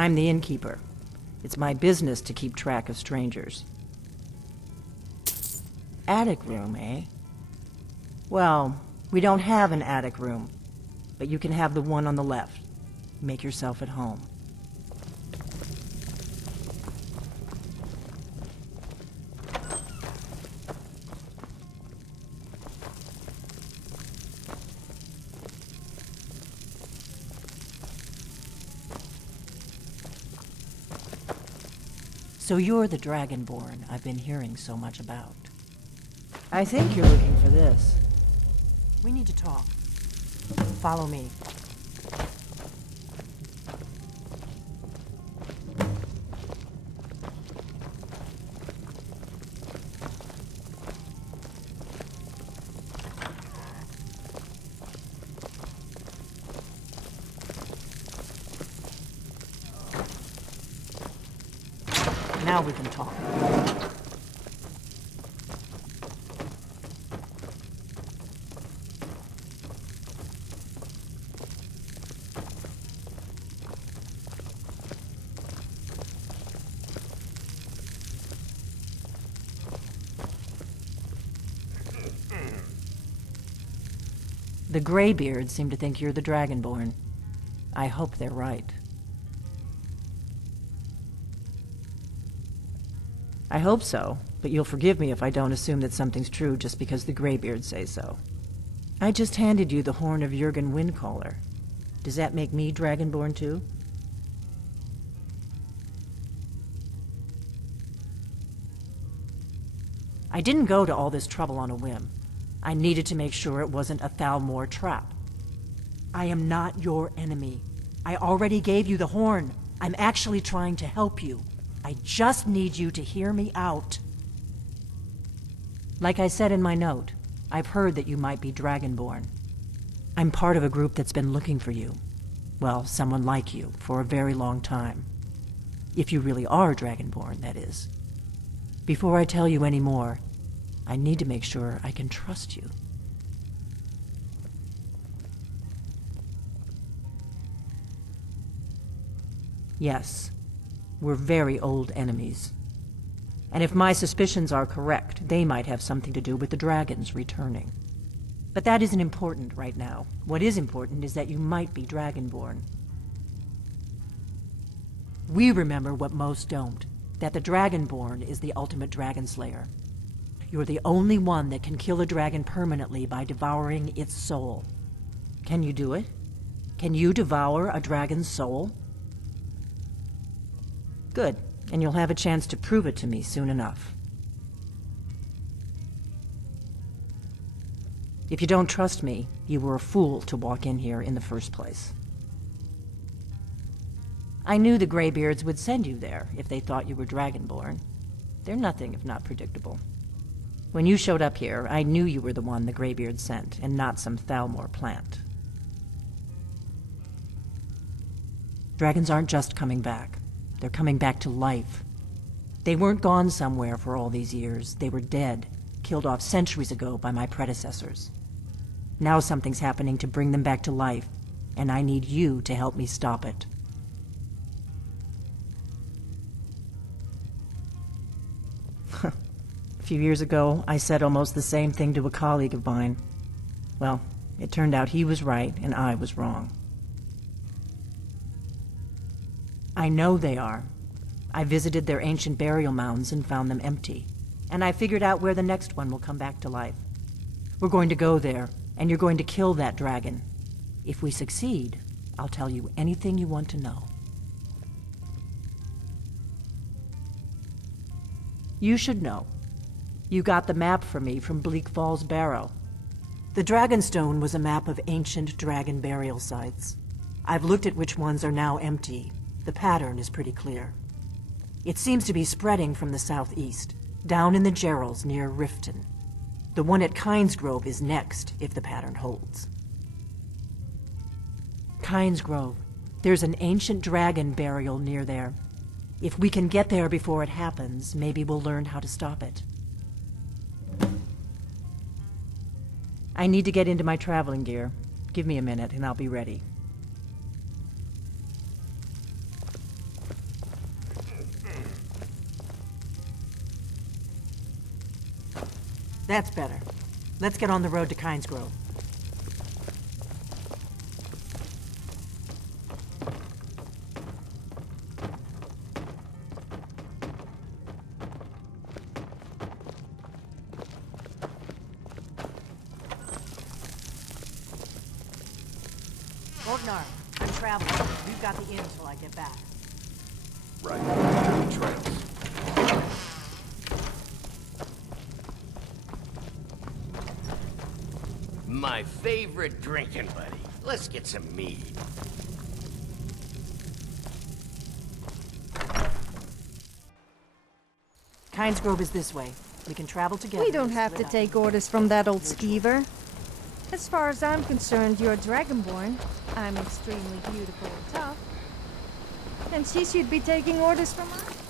I'm the innkeeper. It's my business to keep track of strangers. Attic room, eh? Well, we don't have an attic room, but you can have the one on the left. Make yourself at home. So you're the Dragonborn I've been hearing so much about. I think you're looking for this. We need to talk. Follow me. Now we can talk. The Greybeards seem to think you're the Dragonborn. I hope they're right. I hope so, but you'll forgive me if I don't assume that something's true just because the Greybeards say so. I just handed you the horn of Jurgen Windcaller. Does that make me Dragonborn too? I didn't go to all this trouble on a whim. I needed to make sure it wasn't a Thalmor trap. I am not your enemy. I already gave you the horn. I'm actually trying to help you. I just need you to hear me out. Like I said in my note, I've heard that you might be Dragonborn. I'm part of a group that's been looking for you. Well, someone like you, for a very long time. If you really are Dragonborn, that is. Before I tell you any more, I need to make sure I can trust you. Yes, we're very old enemies. And if my suspicions are correct, they might have something to do with the dragons returning. But that isn't important right now. What is important is that you might be Dragonborn. We remember what most don't, that the Dragonborn is the ultimate dragon slayer. You're the only one that can kill a dragon permanently by devouring its soul. Can you do it? Can you devour a dragon's soul? Good, and you'll have a chance to prove it to me soon enough. If you don't trust me, you were a fool to walk in here in the first place. I knew the Greybeards would send you there if they thought you were Dragonborn. They're nothing if not predictable. When you showed up here, I knew you were the one the Greybeards sent, and not some Thalmor plant. Dragons aren't just coming back. They're coming back to life. They weren't gone somewhere for all these years. They were dead, killed off centuries ago by my predecessors. Now something's happening to bring them back to life, and I need you to help me stop it. A few years ago, I said almost the same thing to a colleague of mine. Well, it turned out he was right and I was wrong. I know they are. I visited their ancient burial mounds and found them empty. And I figured out where the next one will come back to life. We're going to go there, and you're going to kill that dragon. If we succeed, I'll tell you anything you want to know. You should know. You got the map for me from Bleak Falls Barrow. The Dragonstone was a map of ancient dragon burial sites. I've looked at which ones are now empty. The pattern is pretty clear. It seems to be spreading from the southeast, down in the Gerals near Riften. The one at Kynesgrove is next, if the pattern holds. Kynesgrove. There's an ancient dragon burial near there. If we can get there before it happens, maybe we'll learn how to stop it. I need to get into my traveling gear. Give me a minute and I'll be ready. That's better. Let's get on the road to Kynes Grove. Orgnar, I'm traveling. We've got the inn till I get back. Right. Good trails. My favorite drinking buddy. Let's get some mead. Kynes Grove is this way. We can travel together. We don't and have to split up. take orders from that old skeever. As far as I'm concerned, you're Dragonborn. I'm extremely beautiful and tough. And she should be taking orders from us.